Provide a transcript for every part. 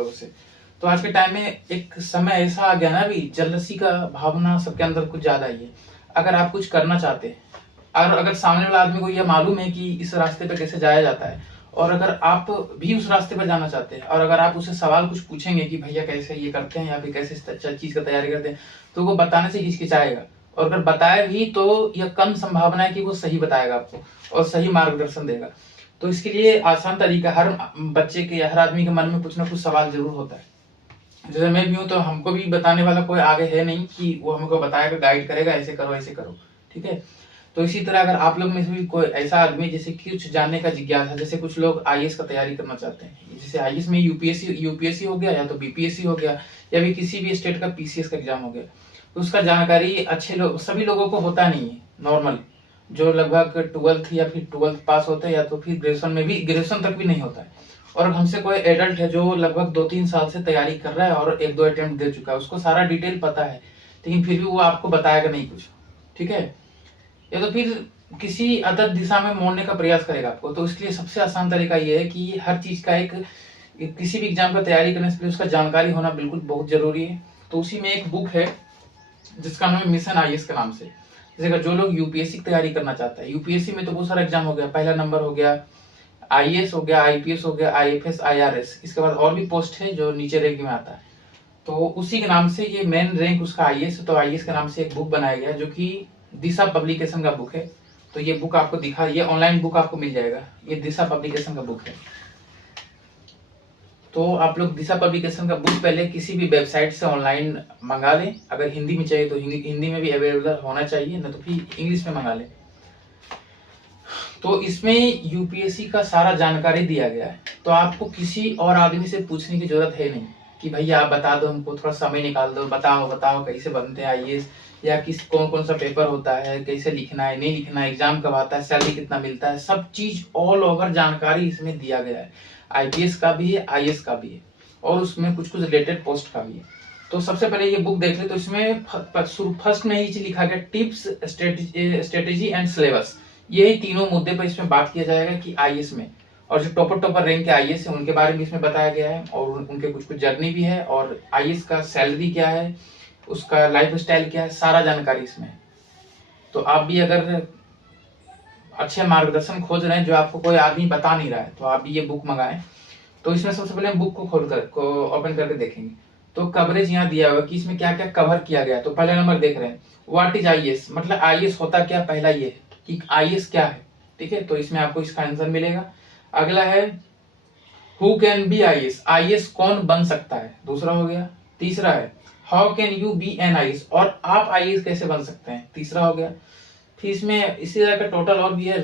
लोगों से। तो आज के टाइम में एक समय ऐसा आ गया ना, अभी जलसी का भावना सबके अंदर कुछ ज्यादा ही है। अगर आप कुछ करना चाहते हैं और अगर सामने वाला आदमी को यह मालूम है कि इस रास्ते पे कैसे जाया जाता है, और अगर आप भी उस रास्ते पर जाना चाहते हैं और अगर आप उससे सवाल कुछ पूछेंगे कि भैया कैसे ये करते हैं या फिर कैसे इस चीज का तैयारी करते हैं, तो वो बताने से हिचकिचाएगा। और अगर बताए भी तो यह कम संभावना है कि वो सही बताएगा आपको और सही मार्गदर्शन देगा। तो इसके लिए आसान तरीका, हर बच्चे के, हर आदमी के मन में कुछ ना कुछ सवाल जरूर होता है। जैसे मैं भी हूँ, तो हमको भी बताने वाला कोई आगे है नहीं कि वो हमको बताएगा, गाइड करेगा, ऐसे करो ऐसे करो, ठीक है। तो इसी तरह अगर आप लोग में से भी कोई ऐसा आदमी जैसे कि कुछ जानने का जिज्ञासा, जैसे कुछ लोग आईएएस का तैयारी करना चाहते हैं, जैसे आईएएस में यूपीएससी हो गया या तो बीपीएससी हो गया या भी किसी भी स्टेट का पीसीएस का एग्जाम हो गया, तो उसका जानकारी अच्छे लोग, सभी लोगों को होता नहीं है। नॉर्मल जो लगभग 12th या फिर 12th पास होते हैं या तो फिर ग्रेजुएशन में भी, ग्रेजुएशन तक भी नहीं होता है। और हमसे कोई एडल्ट है जो लगभग 2-3 साल से तैयारी कर रहा है और 1-2 अटेम्प्ट दे चुका है, उसको सारा डिटेल पता है, लेकिन फिर भी वो आपको बताएगा नहीं कुछ, ठीक है। या तो फिर किसी अदर दिशा में मोड़ने का प्रयास करेगा आपको। तो इसलिए सबसे आसान तरीका ये है कि हर चीज का एक, किसी भी एग्जाम का तैयारी करने से पहले उसका जानकारी होना बिल्कुल बहुत जरूरी है। तो उसी में एक बुक है जिसका नाम है मिशन आईएएस के नाम से। जैसे जो लोग यूपीएससी की तैयारी करना चाहता है, यूपीएससी में तो बहुत सारा एग्जाम हो गया, पहला नंबर हो गया, आईएएस हो गया, आईपीएस हो गया, आईएफएस, आईआरएस, इसके बाद और भी पोस्ट है जो नीचे रैंक में आता है। तो उसी के नाम से ये मेन रैंक उसका आईएएस है। तो आईएएस के नाम से एक बुक बनाया गया जो कि दिशा पब्लिकेशन का बुक है। तो ये बुक आपको दिखा, ये ऑनलाइन बुक आपको मिल जाएगा, ये दिशा पब्लिकेशन का बुक है। तो आप लोग दिशा पब्लिकेशन का बुक पहले किसी भी वेबसाइट से ऑनलाइन मंगा लें। अगर हिंदी में चाहिए तो हिंदी में भी अवेलेबल होना चाहिए, न तो फिर इंग्लिश में मंगा लें। तो इसमें यूपीएससी का सारा जानकारी दिया गया है। तो आपको किसी और आदमी से पूछने की जरूरत है नहीं कि भैया आप बता दो हमको, थोड़ा समय निकाल दो, बताओ कैसे बनते हैं आईएएस, या किस कौन कौन सा पेपर होता है, कैसे लिखना है, नहीं लिखना है, एग्जाम कब आता है, सैलरी कितना मिलता है, सब चीज ऑल ओवर जानकारी इसमें दिया गया है। आईपीएस का भी है, आईएएस का भी है, और उसमें कुछ कुछ रिलेटेड पोस्ट का भी है। तो सबसे पहले ये बुक देख ले। तो इसमें फर्स्ट में ही लिखा गया टिप्स, स्ट्रेटेजी एंड सिलेबस। यही तीनों मुद्दे पर इसमें बात किया जाएगा कि आईएएस में, और जो टॉपर रैंक के आईएएस है उनके बारे में इसमें बताया गया है, और उनके कुछ कुछ जर्नी भी है, और आईएएस का सैलरी क्या है, उसका लाइफ स्टाइल क्या है, सारा जानकारी इसमें है। तो आप भी अगर अच्छे मार्गदर्शन खोज रहे हैं जो आपको कोई आदमी बता नहीं रहा है, तो आप भी ये बुक मंगाएं। तो इसमें सबसे पहले हम बुक को ओपन करके देखेंगे। तो कवरेज यहाँ दिया हुआ कि इसमें क्या क्या कवर किया गया है। तो पहला नंबर देख रहे हैं, व्हाट इज आईएएस, मतलब आईएएस होता क्या, पहला ये है कि आईएएस क्या है, ठीक है। तो इसमें आपको इसका आंसर मिलेगा। अगला है who can be IAS, IAS कौन बन सकता है, दूसरा हो गया। तीसरा है how can you be an IAS, और आप आईएएस कैसे बन सकते हैं, तीसरा हो गया। फिर इसमें इसी तरह का टोटल और भी है,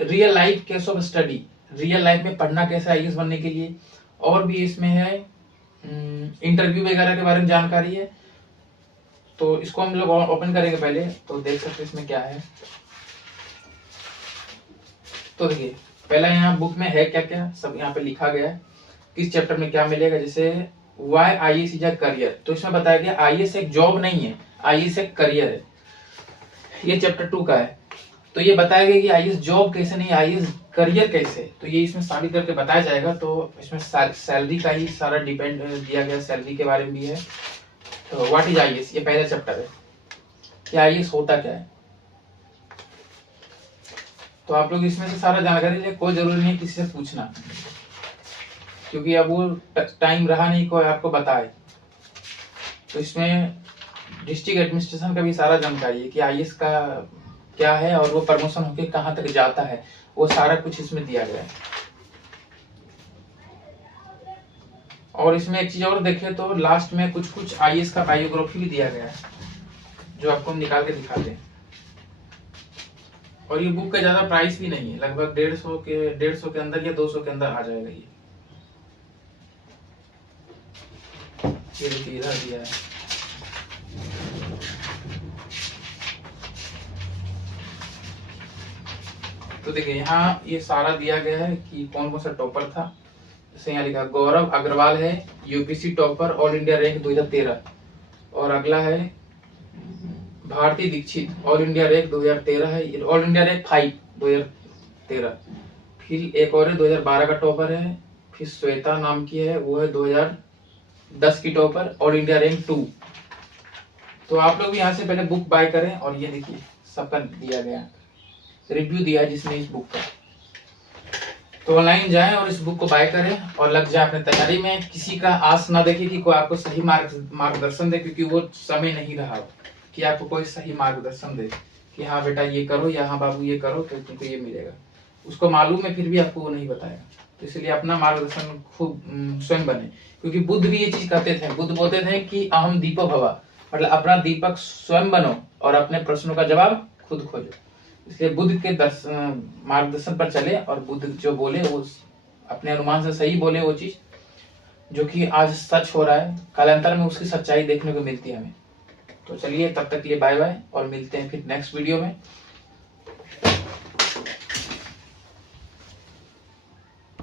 real life case of study, real life में पढ़ना कैसे आईएएस बनने के लिए, और भी इसमें है इंटरव्यू वगैरह के बारे में जानकारी है। तो इसको हम लोग ओपन करेंगे पहले, तो देख सकते हैं इसमें क्या है। तो देखिए पहला यहाँ बुक में है क्या क्या, सब यहाँ पे लिखा गया है, किस चैप्टर में क्या मिलेगा। जैसे why IAS is a career, तो इसमें बताया गया आईएएस एक जॉब नहीं है, आईएएस एक करियर है। ये चैप्टर 2 का है। तो ये बताया गया कि आईएएस जॉब कैसे नहीं, आईएएस करियर कैसे, तो ये इसमें साबित करके बताया जाएगा। तो इसमें सैलरी का ही सारा डिपेंड दिया गया, सैलरी के बारे में भी है। तो व्हाट इज आईएएस, ये पहला चैप्टर है कि आईएएस होता क्या है। तो आप लोग इसमें से सारा जानकारी ले, कोई जरूरी नहीं किसी से पूछना, क्योंकि अब वो टाइम रहा नहीं कोई आपको बताए। तो इसमें डिस्ट्रिक्ट एडमिनिस्ट्रेशन का भी सारा जानकारी है कि आईएएस का क्या है और वो प्रमोशन होके कहाँ तक जाता है, वो सारा कुछ इसमें दिया गया है। और इसमें एक चीज और देखें तो लास्ट में कुछ कुछ आईएएस का बायोग्राफी भी दिया गया है, जो आपको हम निकाल के दिखाते हैं। और ये बुक का ज्यादा प्राइस भी नहीं है, लगभग 150 के अंदर या 200 के अंदर आ जाएगा। ये देखिए इधर दिया है। तो देखिए यहाँ ये सारा दिया गया है कि कौन कौन सा टॉपर था। जैसे यहाँ लिखा गौरव अग्रवाल है UPSC topper, all India rank 2013। और अगला है Bharti Dixit, all India rank 2013 है, ऑल इंडिया रैंक 5 2013। फिर एक और है 2012 का टॉपर है। की श्वेता नाम की है, वो है 2010 की टॉपर, ऑल इंडिया रैंक 2। तो आप लोग भी यहाँ से पहले बुक बाय करें। और ये देखिए सबका दिया गया रिव्यू दिया जिसने इस बुक का। तो ऑनलाइन जाएं और इस बुक को बाय करें और लग जाए अपने तैयारी में। किसी का आस ना देखे कि कोई आपको सही मार्गदर्शन दे, क्योंकि वो समय नहीं रहा कि आपको कोई सही मार्गदर्शन दे कि हाँ बेटा ये करो या हाँ बाबू ये करो तो तुमको ये मिलेगा। उसको मालूम है फिर भी आपको वो नहीं बताएगा। तो इसलिए अपना मार्गदर्शन खूब स्वयं बने, क्योंकि बुद्ध भी ये चीज कहते थे। बुद्ध बोलते थे कि अहम दीपो भवा, मतलब अपना दीपक स्वयं बनो और अपने प्रश्नों का जवाब खुद खोजो। इसलिए बुद्ध के मार्गदर्शन पर चले और बुद्ध जो बोले वो अपने अनुमान से सही बोले, वो चीज जो कि आज सच हो रहा है, कालांतर में उसकी सच्चाई देखने को मिलती है हमें। तो चलिए तब तक के लिए बाय बाय और मिलते हैं फिर नेक्स्ट वीडियो में।